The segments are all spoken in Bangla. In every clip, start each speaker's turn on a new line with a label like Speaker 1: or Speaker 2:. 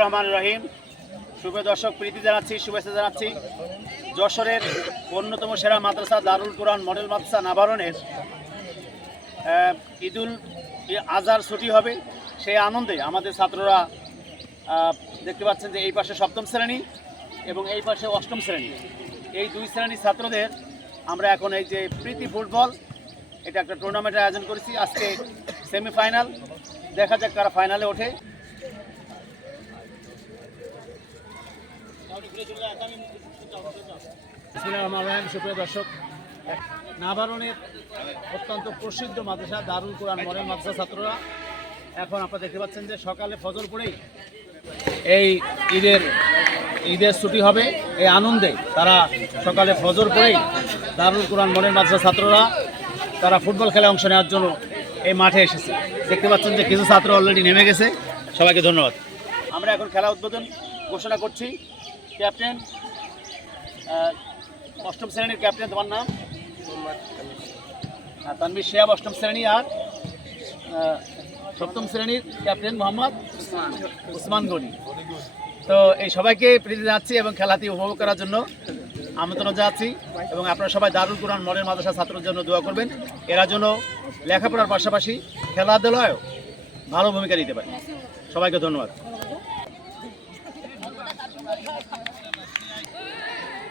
Speaker 1: রহমান রহিম। শুভ দর্শক, প্রীতি জানাচ্ছি, শুভেচ্ছা জানাচ্ছি। যশোরের অন্যতম সেরা মাদ্রাসা দারুল কোরআন মডেল মাদ্রাসা নাবারণের ঈদুল আজহার ছুটি হবে। সেই আনন্দে আমাদের ছাত্ররা দেখতে পাচ্ছেন যে এই পাশে সপ্তম শ্রেণি এবং এই পাশে অষ্টম শ্রেণি। এই দুই শ্রেণির ছাত্রদের আমরা এখন এই যে প্রীতি ফুটবল, এটা একটা টুর্নামেন্টের আয়োজন করেছি। আজকে সেমিফাইনাল দেখা যাক কারা ফাইনালে ওঠে। সুপ্রিয় দর্শক নাবারণের অত্যন্ত প্রসিদ্ধ মাদ্রাসা দারুল কোরআন মডেল মাদ্রাসা ছাত্ররা, এখন আপনারা দেখতে পাচ্ছেন যে সকালে ফজর পরেই এই ঈদের ঈদের ছুটি হবে। এই আনন্দে তারা সকালে ফজর পরেই দারুল কোরআন মডেল মাদ্রাসা ছাত্ররা, তারা ফুটবল খেলায় অংশ নেওয়ার জন্য এই মাঠে এসেছে। দেখতে পাচ্ছেন যে কিছু ছাত্র অলরেডি নেমে গেছে। সবাইকে ধন্যবাদ। আমরা এখন খেলা উদ্বোধন ঘোষণা করছি। ক্যাপ্টেন অষ্টম শ্রেণির ক্যাপ্টেন তোমার নাম? আর তানবির শেয়াব অষ্টম শ্রেণি আর সপ্তম শ্রেণির ক্যাপ্টেন মোহাম্মদ উসমান। গনি। তো এই সবাইকে প্রীতি জানাচ্ছি এবং খেলাটি উপভোগ করার জন্য আমন্ত্রণ জানাচ্ছি এবং আপনারা সবাই দারুল কোরআন মডেল মাদ্রাসা ছাত্রের জন্য দোয়া করবেন। এরা যেন লেখাপড়ার পাশাপাশি খেলাধুলায়ও ভালো ভূমিকা নিতে পারে। সবাইকে ধন্যবাদ।
Speaker 2: এবার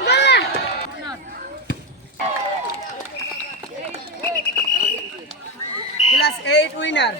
Speaker 2: এবার
Speaker 3: ক্লাস এইট উইনার